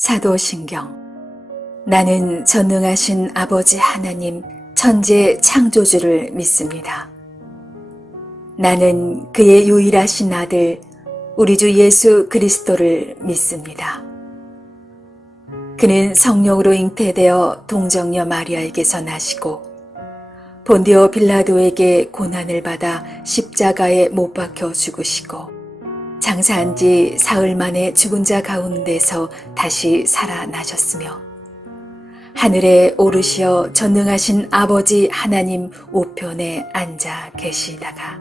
사도신경. 나는 전능하신 아버지 하나님 천재 창조주를 믿습니다. 나는 그의 유일하신 아들 우리 주 예수 그리스도를 믿습니다. 그는 성령으로 잉태되어 동정녀 마리아에게서 나시고 본디오 빌라도에게 고난을 받아 십자가에 못 박혀 죽으시고 장사한 지 사흘 만에 죽은 자 가운데서 다시 살아나셨으며 하늘에 오르시어 전능하신 아버지 하나님 우편에 앉아 계시다가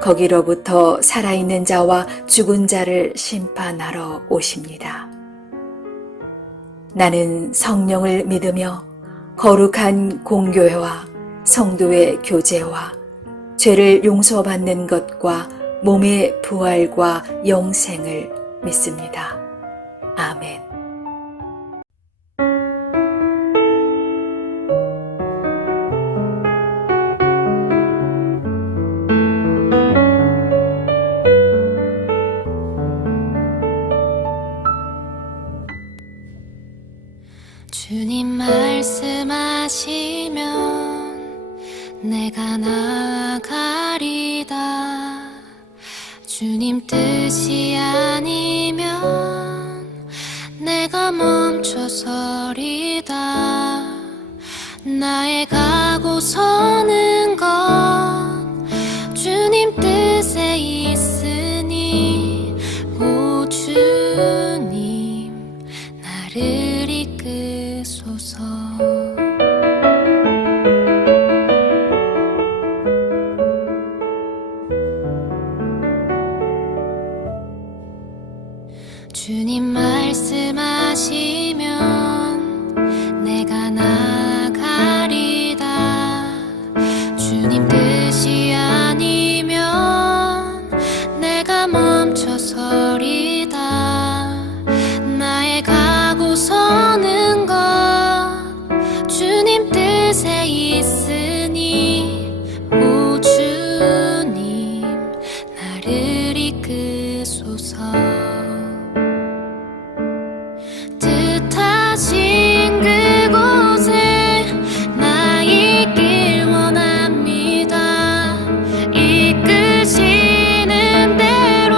거기로부터 살아있는 자와 죽은 자를 심판하러 오십니다. 나는 성령을 믿으며 거룩한 공교회와 성도의 교제와 죄를 용서받는 것과 몸의 부활과 영생을 믿습니다. 아멘. 주님 말씀하시면 내가 나가리다. 주님 뜻이 아니면 내가 멈춰서리다. 나의 가고 서는 것 주님 뜻에 있으니 오 주님 나를 이끄소서. 주님 말씀하시면 내가 나가리다. 주님 뜻이 아니면 내가 멈춰서리다. 나의 가고 서는 것 주님 뜻에 있으니 오 주님 나를 이끄소서. 뜻하신 그곳에 나 있길 원합니다. 이끄시는 대로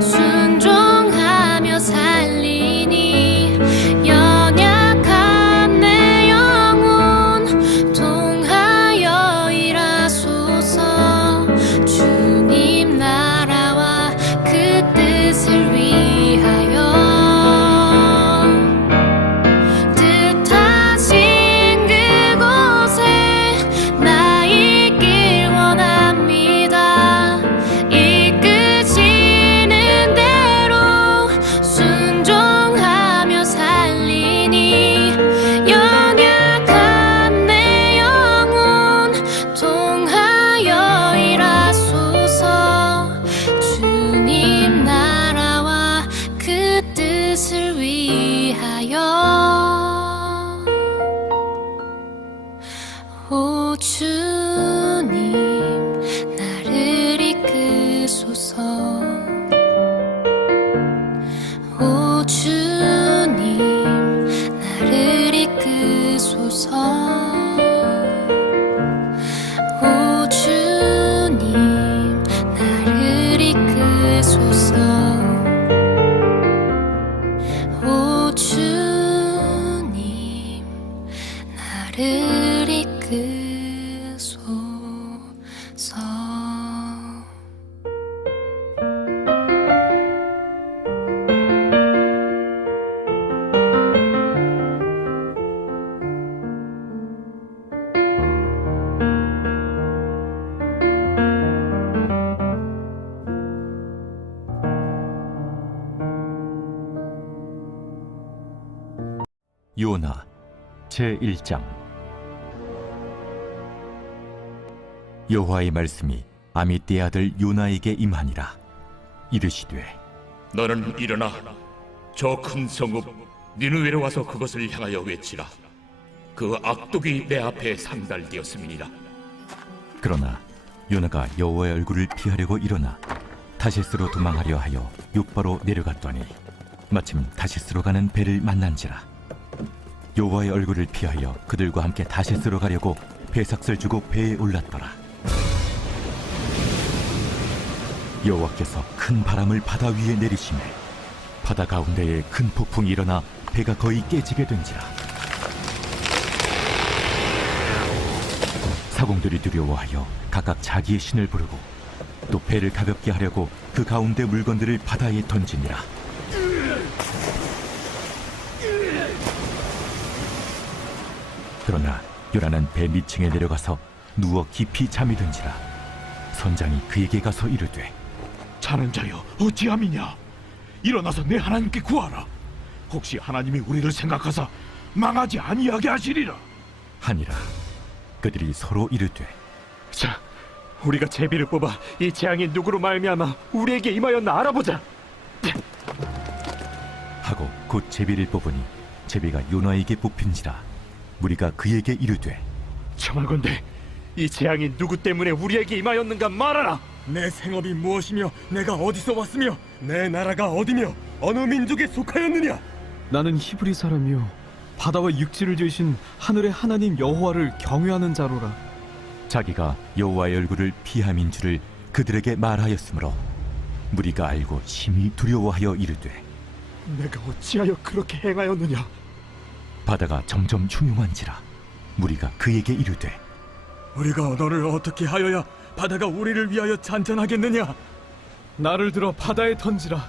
순종하며 살리니 연약한 내 영혼 통하여 일하소서. 주님 나라와 그 뜻을 위하여 오 주님 나를 이끄소서. 오 주님 나를 이끄소서. 오 주님 나를 이끄소서. 오 주님 나를 이끄소서. 요나 제1장. 여호와의 말씀이 아미떼의 아들 요나에게 임하니라. 이르시되 너는 일어나 저 큰 성읍 니느웨로 와서 그것을 향하여 외치라. 그 악독이 내 앞에 상달되었음이니라. 그러나 요나가 여호와의 얼굴을 피하려고 일어나 다시스로 도망하려 하여 욥바로 내려갔더니 마침 다시스로 가는 배를 만난지라. 여호와의 얼굴을 피하여 그들과 함께 다시스로 가려고 배삭을 주고 배에 올랐더라. 여호와께서 큰 바람을 바다 위에 내리시매 바다 가운데에 큰 폭풍이 일어나 배가 거의 깨지게 된지라. 사공들이 두려워하여 각각 자기의 신을 부르고 또 배를 가볍게 하려고 그 가운데 물건들을 바다에 던지니라. 그러나 요나는 배 밑층에 내려가서 누워 깊이 잠이 든지라. 선장이 그에게 가서 이르되, 자는 자여 어찌함이냐? 일어나서 내 하나님께 구하라. 혹시 하나님이 우리를 생각하사 망하지 아니하게 하시리라. 하니라. 그들이 서로 이르되, 자, 우리가 제비를 뽑아 이 재앙이 누구로 말미암아 우리에게 임하였나 알아보자. 하고 곧 제비를 뽑으니 제비가 요나에게 뽑힌지라. 무리가 그에게 이르되, 청하건대 이 재앙이 누구 때문에 우리에게 임하였는가 말하라. 내 생업이 무엇이며 내가 어디서 왔으며 내 나라가 어디며 어느 민족에 속하였느냐? 나는 히브리 사람이요 바다와 육지를 지으신 하늘의 하나님 여호와를 경외하는 자로라. 자기가 여호와의 얼굴을 피함인 줄을 그들에게 말하였으므로 무리가 알고 심히 두려워하여 이르되, 내가 어찌하여 그렇게 행하였느냐? 바다가 점점 흉흉한지라. 무리가 그에게 이르되, 우리가 너를 어떻게 하여야 바다가 우리를 위하여 잔잔하겠느냐? 나를 들어 바다에 던지라.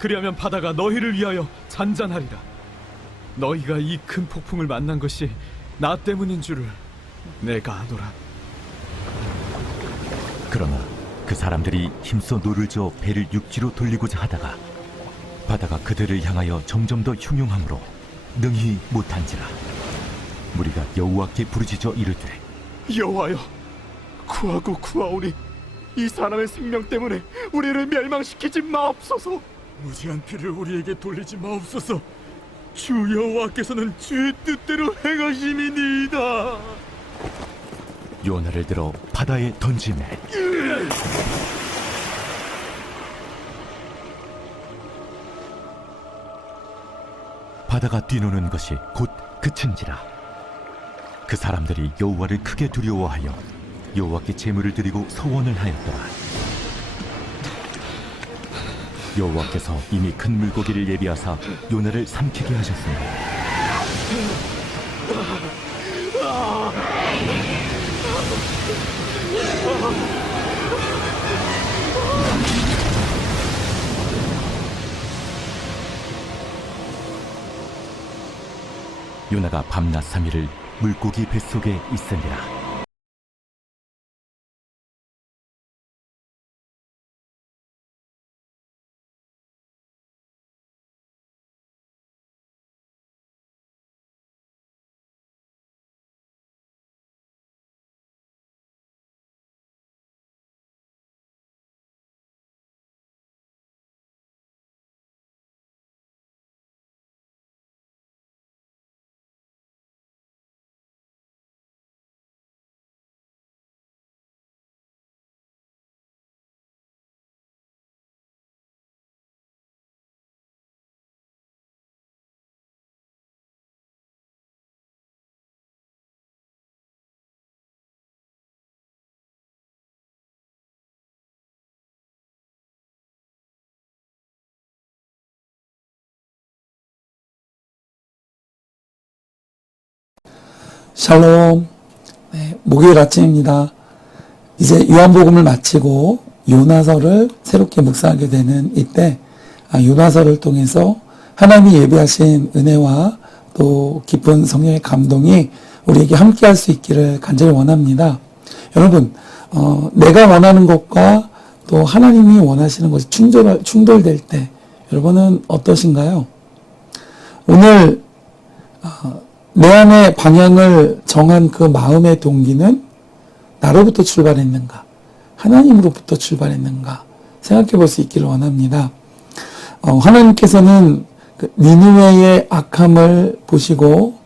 그리하면 바다가 너희를 위하여 잔잔하리라. 너희가 이 큰 폭풍을 만난 것이 나 때문인 줄을 내가 아노라. 그러나 그 사람들이 힘써 노를 저어 배를 육지로 돌리고자 하다가 바다가 그들을 향하여 점점 더 흉흉함으로 능히 못한지라. 무리가 여호와께 부르짖어 이르되, 여호와여, 구하고 구하오니 이 사람의 생명 때문에 우리를 멸망시키지 마옵소서. 무지한 피를 우리에게 돌리지 마옵소서. 주 여호와께서는 주의 뜻대로 행하심이니이다. 요나를 들어 바다에 던지매 바다가 뛰노는 것이 곧 그친지라. 그 사람들이 여호와를 크게 두려워하여 여호와께 제물을 드리고 서원을 하였더라. 여호와께서 이미 큰 물고기를 예비하사 요나를 삼키게 하셨습니다. 요나가 밤낮 3일을 물고기 뱃속에 있으니라. 샬롬. 네, 목요일 아침입니다. 이제 요한복음을 마치고 요나서를 새롭게 묵상하게 되는 이때 요나서를 통해서 하나님이 예비하신 은혜와 또 깊은 성령의 감동이 우리에게 함께할 수 있기를 간절히 원합니다. 여러분, 내가 원하는 것과 또 하나님이 원하시는 것이 충돌될 때 여러분은 어떠신가요? 오늘 내 안의 방향을 정한 그 마음의 동기는 나로부터 출발했는가, 하나님으로부터 출발했는가 생각해 볼 수 있기를 원합니다. 하나님께서는 그 니느웨의 악함을 보시고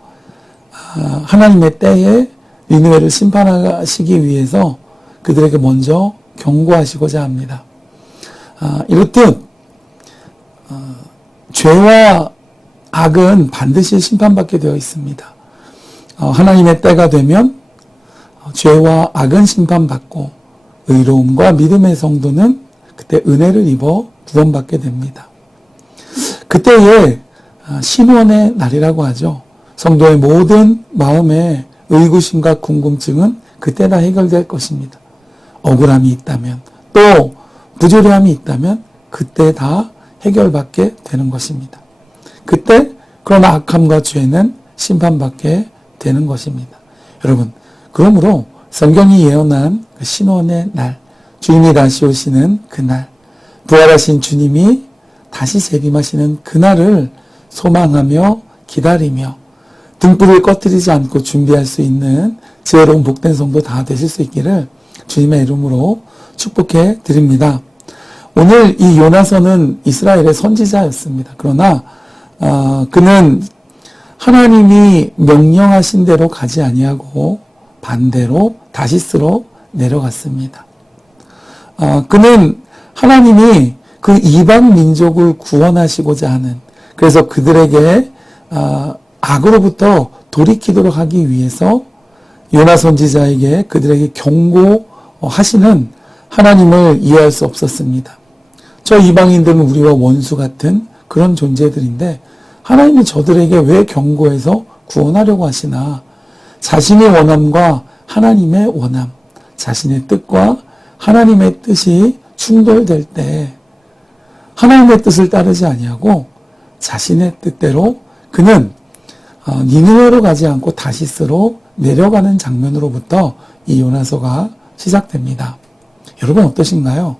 하나님의 때에 니느웨를 심판하시기 위해서 그들에게 먼저 경고하시고자 합니다. 이렇듯 죄와 악은 반드시 심판받게 되어 있습니다. 하나님의 때가 되면 죄와 악은 심판받고 의로움과 믿음의 성도는 그때 은혜를 입어 구원받게 됩니다. 그때에 신원의 날이라고 하죠. 성도의 모든 마음의 의구심과 궁금증은 그때 다 해결될 것입니다. 억울함이 있다면, 또 부조리함이 있다면 그때 다 해결받게 되는 것입니다. 그때 그런 악함과 죄는 심판받게 되는 것입니다. 여러분, 그러므로 성경이 예언한 그 신원의 날, 주님이 다시 오시는 그날, 부활하신 주님이 다시 재림하시는 그날을 소망하며 기다리며 등불을 꺼뜨리지 않고 준비할 수 있는 지혜로운 복된 성도 다 되실 수 있기를 주님의 이름으로 축복해 드립니다. 오늘 이 요나서는 이스라엘의 선지자였습니다. 그러나 그는 하나님이 명령하신 대로 가지 아니하고 반대로 다시스로 내려갔습니다. 그는 하나님이 그 이방 민족을 구원하시고자 하는, 그래서 그들에게 악으로부터 돌이키도록 하기 위해서 요나 선지자에게 그들에게 경고하시는 하나님을 이해할 수 없었습니다. 저 이방인들은 우리와 원수 같은 그런 존재들인데 하나님이 저들에게 왜 경고해서 구원하려고 하시나? 자신의 원함과 하나님의 원함, 자신의 뜻과 하나님의 뜻이 충돌될 때 하나님의 뜻을 따르지 아니하고 자신의 뜻대로 그는 니느웨로 가지 않고 다시스로 내려가는 장면으로부터 이 요나서가 시작됩니다. 여러분 어떠신가요?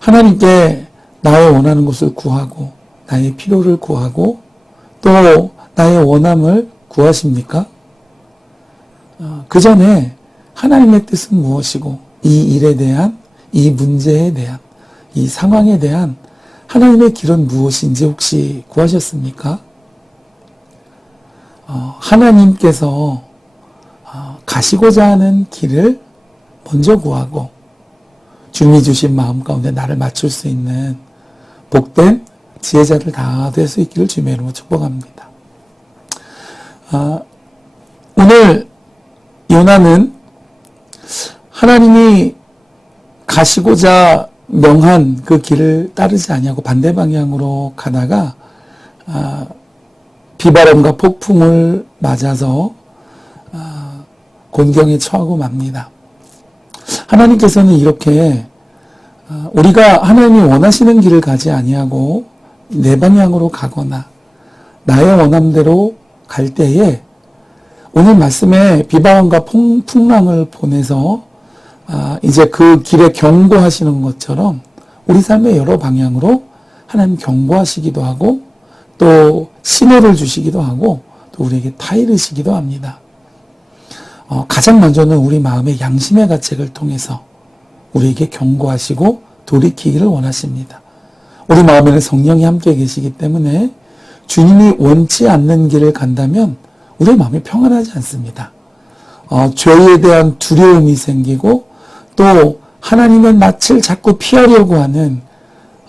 하나님께 나의 원하는 것을 구하고 나의 필요를 구하고 또 나의 원함을 구하십니까? 그 전에 하나님의 뜻은 무엇이고 이 일에 대한, 이 문제에 대한, 이 상황에 대한 하나님의 길은 무엇인지 혹시 구하셨습니까? 하나님께서 가시고자 하는 길을 먼저 구하고 주님이 주신 마음 가운데 나를 맞출 수 있는 복된 지혜자들 다 될 수 있기를 주님의 이름으로 축복합니다. 오늘 요나는 하나님이 가시고자 명한 그 길을 따르지 아니하고 반대 방향으로 가다가 비바람과 폭풍을 맞아서 곤경에 처하고 맙니다. 하나님께서는 이렇게 우리가 하나님이 원하시는 길을 가지 아니하고 내 방향으로 가거나 나의 원함대로 갈 때에 오늘 말씀에 비바람과 풍랑을 보내서 이제 그 길에 경고하시는 것처럼 우리 삶의 여러 방향으로 하나님 경고하시기도 하고 또 신호를 주시기도 하고 또 우리에게 타이르시기도 합니다. 가장 먼저는 우리 마음의 양심의 가책을 통해서 우리에게 경고하시고 돌이키기를 원하십니다. 우리 마음에는 성령이 함께 계시기 때문에 주님이 원치 않는 길을 간다면 우리의 마음이 평안하지 않습니다. 죄에 대한 두려움이 생기고 또 하나님의 낯을 자꾸 피하려고 하는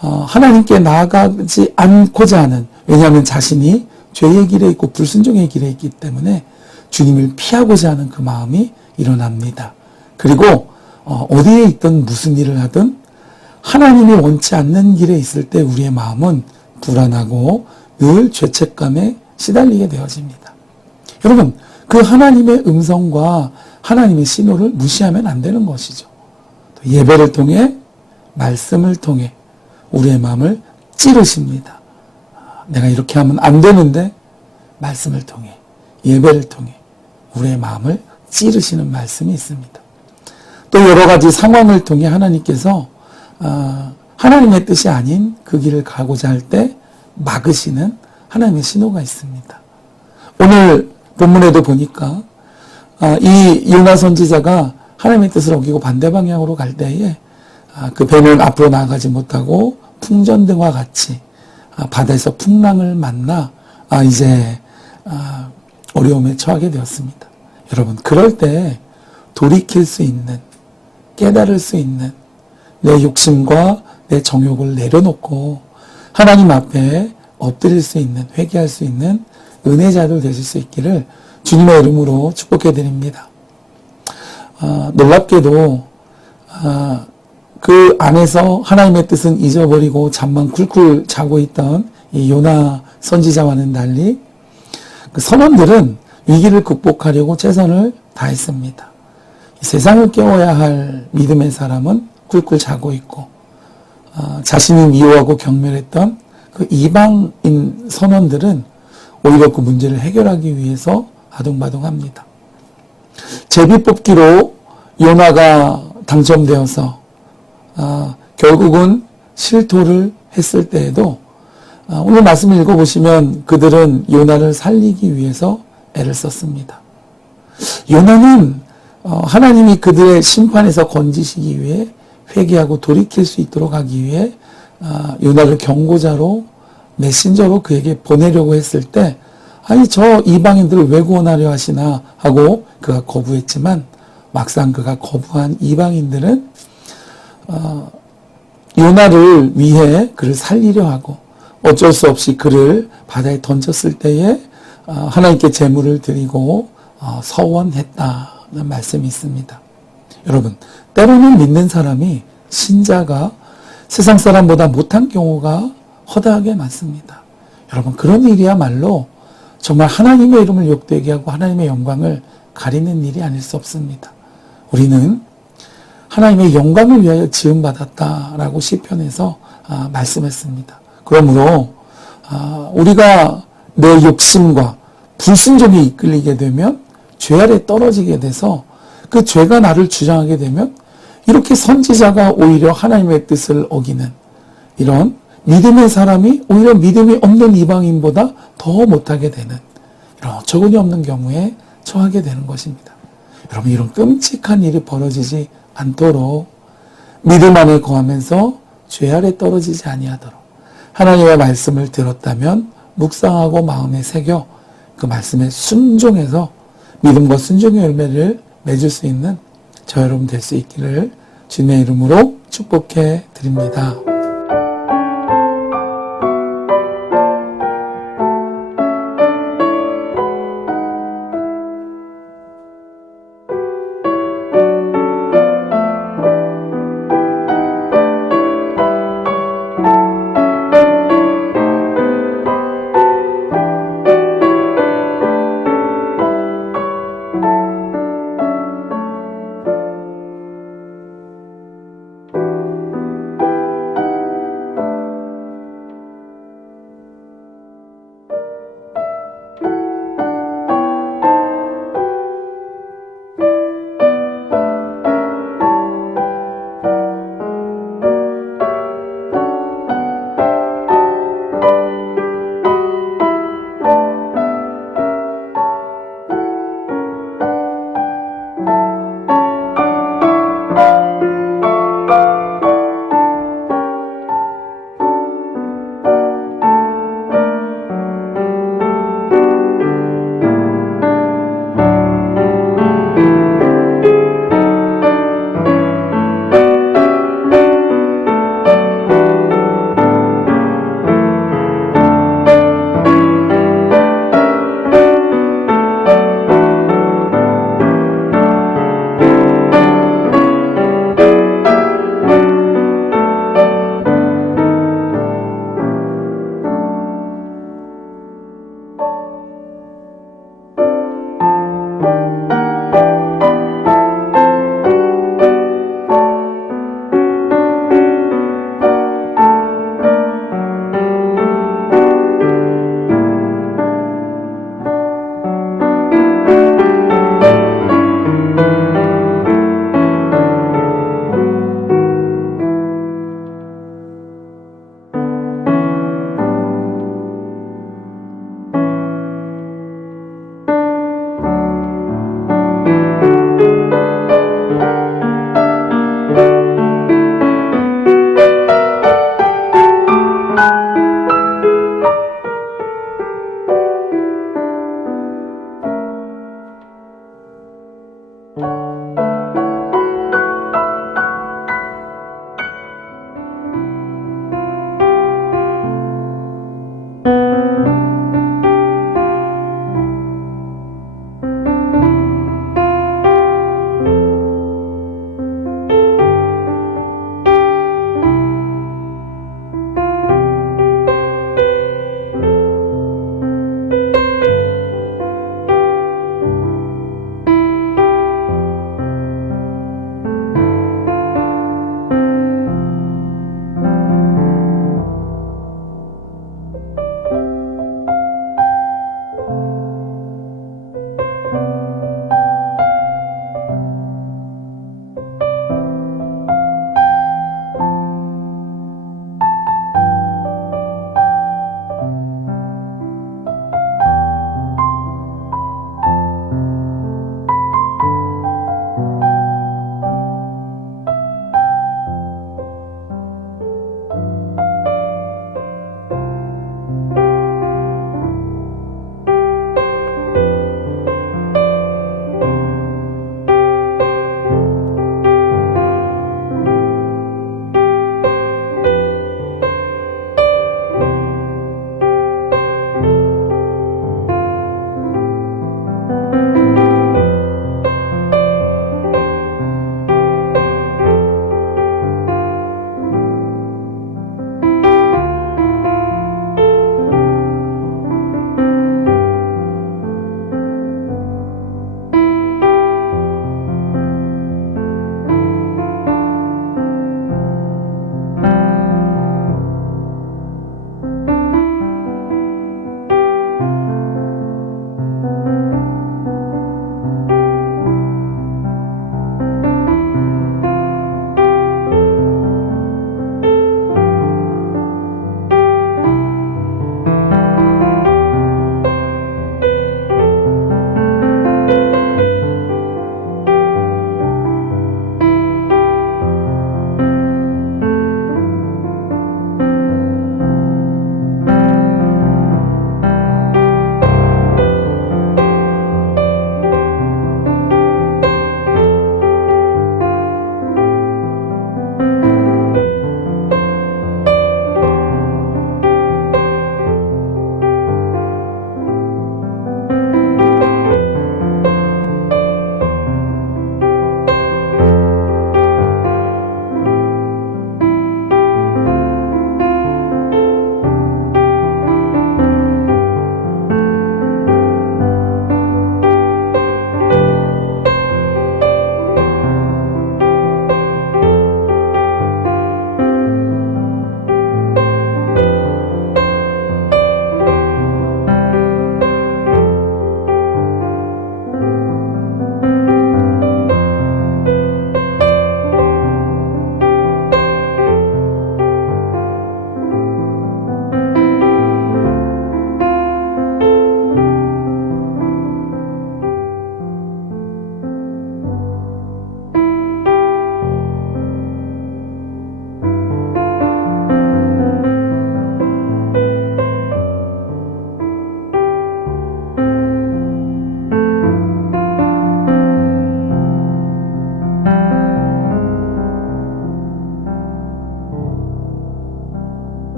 하나님께 나아가지 않고자 하는, 왜냐하면 자신이 죄의 길에 있고 불순종의 길에 있기 때문에 주님을 피하고자 하는 그 마음이 일어납니다. 그리고 어디에 있든 무슨 일을 하든 하나님이 원치 않는 길에 있을 때 우리의 마음은 불안하고 늘 죄책감에 시달리게 되어집니다. 여러분, 그 하나님의 음성과 하나님의 신호를 무시하면 안 되는 것이죠. 예배를 통해, 말씀을 통해 우리의 마음을 찌르십니다. 내가 이렇게 하면 안 되는데 말씀을 통해, 예배를 통해 우리의 마음을 찌르시는 말씀이 있습니다. 또 여러 가지 상황을 통해 하나님께서 하나님의 뜻이 아닌 그 길을 가고자 할 때 막으시는 하나님의 신호가 있습니다. 오늘 본문에도 보니까 이 요나 선지자가 하나님의 뜻을 어기고 반대 방향으로 갈 때에 그 배는 앞으로 나아가지 못하고 풍전등과 같이 바다에서 풍랑을 만나 이제 어려움에 처하게 되었습니다. 여러분, 그럴 때 돌이킬 수 있는, 깨달을 수 있는 내 욕심과 내 정욕을 내려놓고 하나님 앞에 엎드릴 수 있는, 회개할 수 있는 은혜자들 되실 수 있기를 주님의 이름으로 축복해 드립니다. 놀랍게도 그 안에서 하나님의 뜻은 잊어버리고 잠만 쿨쿨 자고 있던 이 요나 선지자와는 달리 그 선원들은 위기를 극복하려고 최선을 다했습니다. 세상을 깨워야 할 믿음의 사람은 꿀꿀 자고 있고 자신이 미워하고 경멸했던 그 이방인 선원들은 오히려 그 문제를 해결하기 위해서 아둥바둥합니다. 제비 뽑기로 요나가 당첨되어서 결국은 실토를 했을 때에도 오늘 말씀을 읽어보시면 그들은 요나를 살리기 위해서 애를 썼습니다. 요나는 하나님이 그들의 심판에서 건지시기 위해 회개하고 돌이킬 수 있도록 하기 위해 요나를 경고자로 메신저로 그에게 보내려고 했을 때 아니 저 이방인들을 왜 구원하려 하시나 하고 그가 거부했지만 막상 그가 거부한 이방인들은 요나를 위해 그를 살리려 하고 어쩔 수 없이 그를 바다에 던졌을 때에 하나님께 제물을 드리고 서원했다는 말씀이 있습니다. 여러분, 때로는 믿는 사람이 신자가 세상 사람보다 못한 경우가 허다하게 많습니다. 여러분, 그런 일이야말로 정말 하나님의 이름을 욕되게 하고 하나님의 영광을 가리는 일이 아닐 수 없습니다. 우리는 하나님의 영광을 위하여 지음받았다라고 시편에서 말씀했습니다. 그러므로 우리가 내 욕심과 불순종에 이끌리게 되면 죄 아래 떨어지게 돼서 그 죄가 나를 주장하게 되면 이렇게 선지자가 오히려 하나님의 뜻을 어기는 이런 믿음의 사람이 오히려 믿음이 없는 이방인보다 더 못하게 되는 이런 어처구니 없는 경우에 처하게 되는 것입니다. 여러분, 이런 끔찍한 일이 벌어지지 않도록 믿음 안에 거하면서 죄 아래 떨어지지 아니하도록 하나님의 말씀을 들었다면 묵상하고 마음에 새겨 그 말씀에 순종해서 믿음과 순종의 열매를 맺을 수 있는 저 여러분 될 수 있기를 주님의 이름으로 축복해 드립니다.